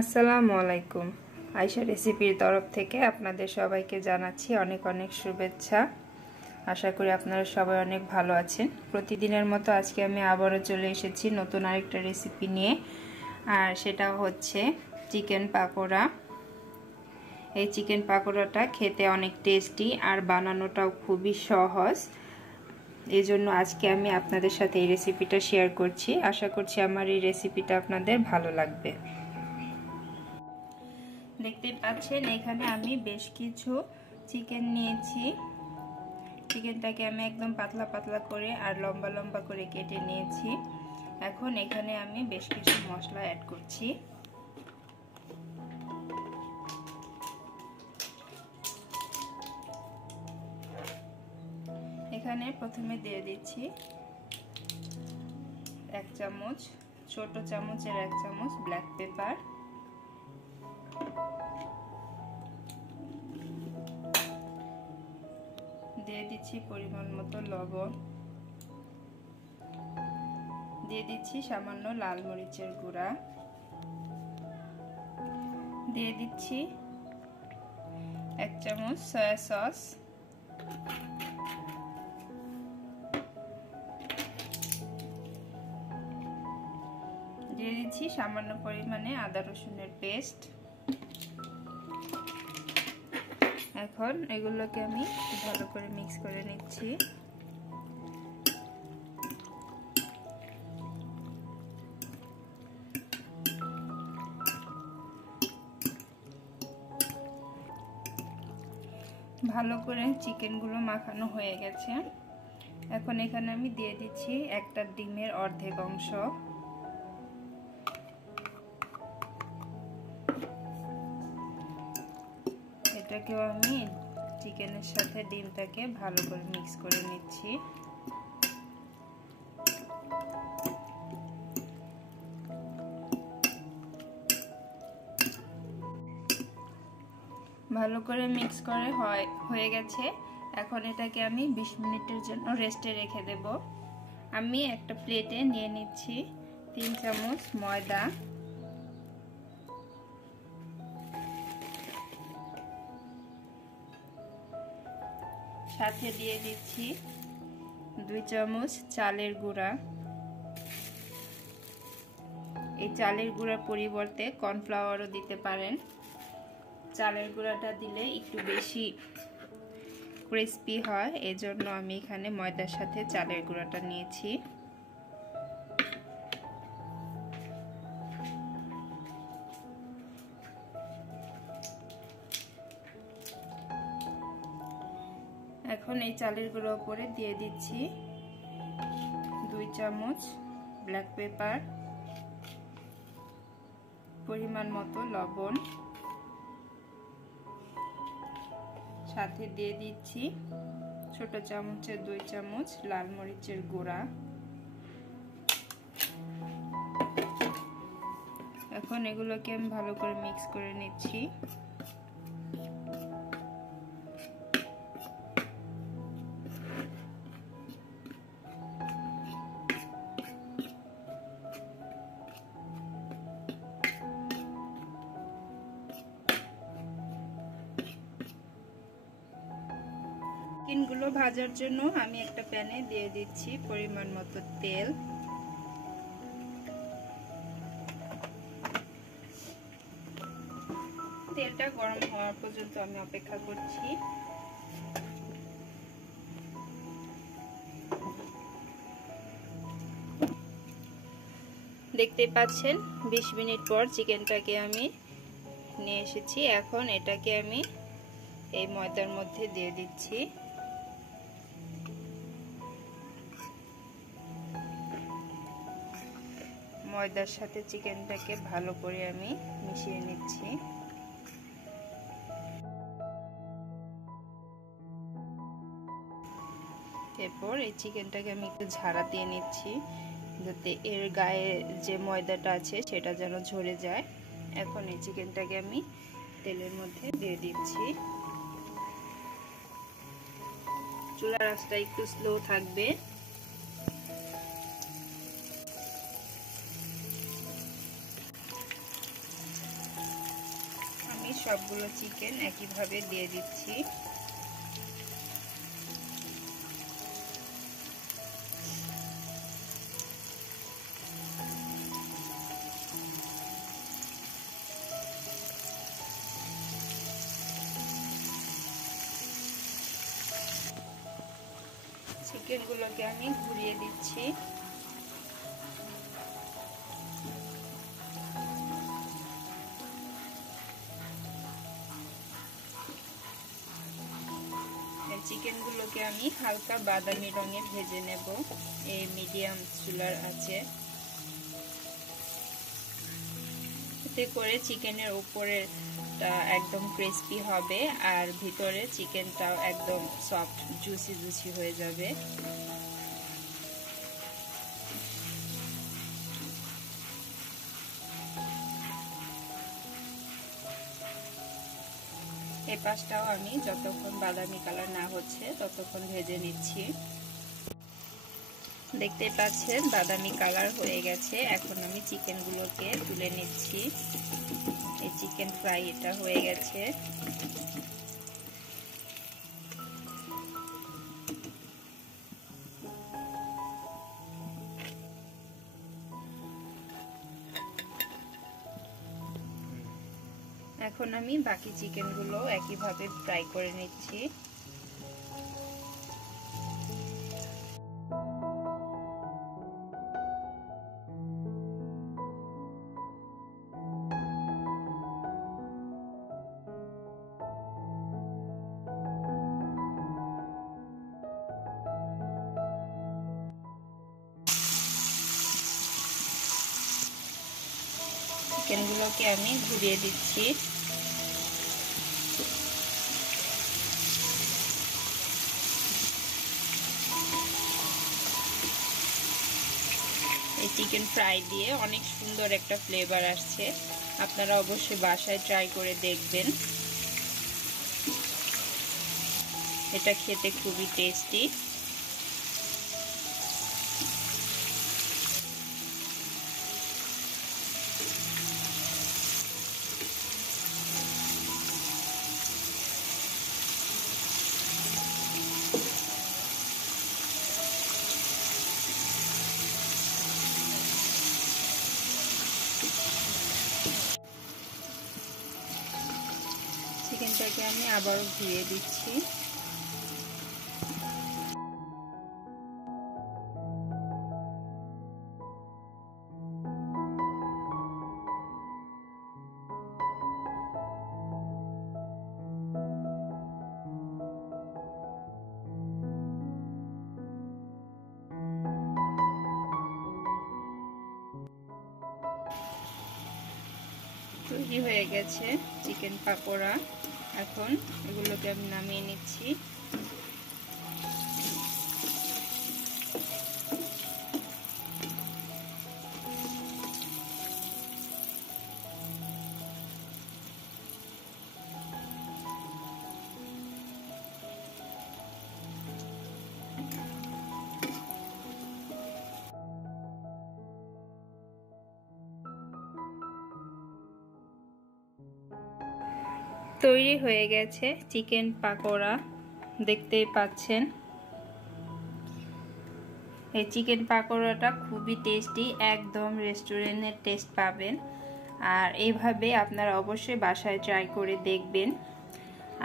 আসসালামু আলাইকুম। আয়শা রেসিপির তরফ থেকে আপনাদের সবাইকে জানাচ্ছি অনেক অনেক শুভেচ্ছা। আশা করি আপনারা সবাই অনেক ভালো আছেন। প্রতিদিনের মতো আজকে আমি আবারও চলে এসেছি নতুন আরেকটা রেসিপি নিয়ে, আর সেটা হচ্ছে চিকেন পাকোড়া। এই চিকেন পাকোড়াটা খেতে অনেক টেস্টি আর বানানোটাও খুবই সহজ। এই জন্য আজকে আমি আপনাদের সাথে এই রেসিপিটা শেয়ার করছি। আশা করছি আমার এই রেসিপিটা আপনাদের ভালো লাগবে। দেখতে পাচ্ছেন এখানে আমি বেশ কিছু চিকেন নিয়েছি। চিকেনটাকে আমি একদম পাতলা পাতলা করে আর লম্বা লম্বা করে কেটে নিয়েছি। এখন এখানে আমি বেশ কিছু মশলা অ্যাড করছি। এখানে প্রথমে দিয়ে দিচ্ছি 1 চামচ, ছোট চামচের 1 চামচ ব্ল্যাক পেপার, দিয়ে দিচ্ছি পরিমাণ মতো লবণ, দিয়ে দিচ্ছি সামান্য লাল মরিচের গুঁড়া, দিয়ে দিচ্ছি 1 চামচ সয়া সস, দিয়ে দিচ্ছি সামান্য পরিমাণে আদা রসুনের পেস্ট। এখন এগুলোকে আমি ভালো করে মিক্স করে নিচ্ছি। ভালো করে চিকেনগুলো মাখানো হয়ে গেছে। এখন এখানে আমি দিয়ে দিচ্ছি একটা ডিমের অর্ধেক অংশ। এটাকেও আমি চিকেনের সাথে ডিমটাকে ভালো করে মিক্স করে নিচ্ছি। ভালো করে মিক্স করে হয়ে গেছে। এখন এটাকে আমি 20 মিনিটের জন্য রেস্টে রেখে দেব। আমি একটা প্লেটে নিয়ে নিচ্ছি 3 চামচ ময়দা, সাথে দিয়ে দিচ্ছি 2 চামচ চালের গুঁড়া। এই চালের গুঁড়ার পরিবর্তে কর্নফ্লাওয়ারও দিতে পারেন। চালের গুঁড়াটা দিলে একটু বেশি ক্রিস্পি হয়, এজন্য আমি এখানে ময়দার সাথে চালের গুঁড়াটা নিয়েছি। এখন এই চালের গুঁড়োর উপরে দিয়ে দিচ্ছি 2 চামচ ব্ল্যাক পেপার, পরিমাণ মতো লবণ, সাথে দিয়ে দিচ্ছি ছোট চামচের 2 চামচ লাল মরিচের গুঁড়া। এখন এগুলোকে আমি ভালো করে মিক্স করে নিচ্ছি। চিকেনগুলো ভাজার জন্য আমি একটা প্যানে দিয়ে দিচ্ছি পরিমাণ মতো তেল। তেলটা গরম হওয়ার পর্যন্ত আমি অপেক্ষা করছি। দেখতে পাচ্ছেন 20 মিনিট পর চিকেনটাকে আমি নিয়ে এসেছি। এখন এটাকে আমি এই ময়দার মধ্যে দিয়ে দিচ্ছি। ময়দার সাথে চিকেনটাকে ভালো করে আমি মিশিয়ে নিচ্ছি। এরপর এই চিকেনটাকে আমি একটু ঝাড়া দিয়ে নিচ্ছি, যাতে এর গায়ে যে ময়দাটা আছে সেটা যেন ঝরে যায়। এখন এই চিকেনটাকে আমি তেলের মধ্যে দিয়ে দিচ্ছি। চুলার আঁচটা একটু স্লো থাকবে। সবগুলো চিকেন একইভাবে দিয়ে দিচ্ছি। চিকেনগুলোকে আমি ঘুরিয়ে দিচ্ছি। চিকেনগুলোকে আমি হালকা বাদামি রঙে ভেজে নেব, এই মিডিয়াম চুলার আছে, এতে করে চিকেনের উপরেরটা একদম ক্রিস্পি হবে আর ভিতরে চিকেনটাও একদম সফট জুসি হয়ে যাবে। এই পাশটাও আমি যতক্ষণ বাদামি কালার না হচ্ছে ততক্ষণ ভেজে নিচ্ছি। দেখতে পাচ্ছেন বাদামি কালার হয়ে গেছে। এখন আমি চিকেনগুলোকে তুলে নিচ্ছি। এই চিকেন ফ্রাই এটা হয়ে গেছে। এখন আমি বাকি চিকেনগুলো একইভাবে ফ্রাই করে নিচ্ছি। চিকেনগুলোকে আমি ঘুরিয়ে দিচ্ছি। এই চিকেন ফ্রাই দিয়ে অনেক সুন্দর একটা ফ্লেভার আসছে। আপনারা অবশ্যই বাসায় ট্রাই করে দেখবেন। এটা খেতে খুবই টেস্টি। চিকেনটাকে আমি আবারও ঘুরিয়ে দিচ্ছি। তৈরি হয়ে গেছে চিকেন পাকোড়া। এখন এগুলোকে আমি নামিয়ে নিচ্ছি। তৈরি হয়ে গেছে চিকেন পাকোড়া, দেখতেই পাচ্ছেন। এই চিকেন পাকোড়াটা খুবই টেস্টি, একদম রেস্টুরেন্টের টেস্ট পাবেন। আর এইভাবে আপনারা অবশ্যই বাসায় ট্রাই করে দেখবেন।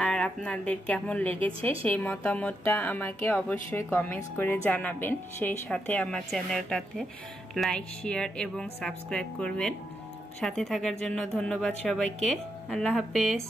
আর আপনাদের কেমন লেগেছে সেই মতামতটা আমাকে অবশ্যই কমেন্টস করে জানাবেন। সেই সাথে আমার চ্যানেলটাতে লাইক, শেয়ার এবং সাবস্ক্রাইব করবেন। সাথে থাকার জন্য ধন্যবাদ সবাইকে। আল্লাহ হাফেজ।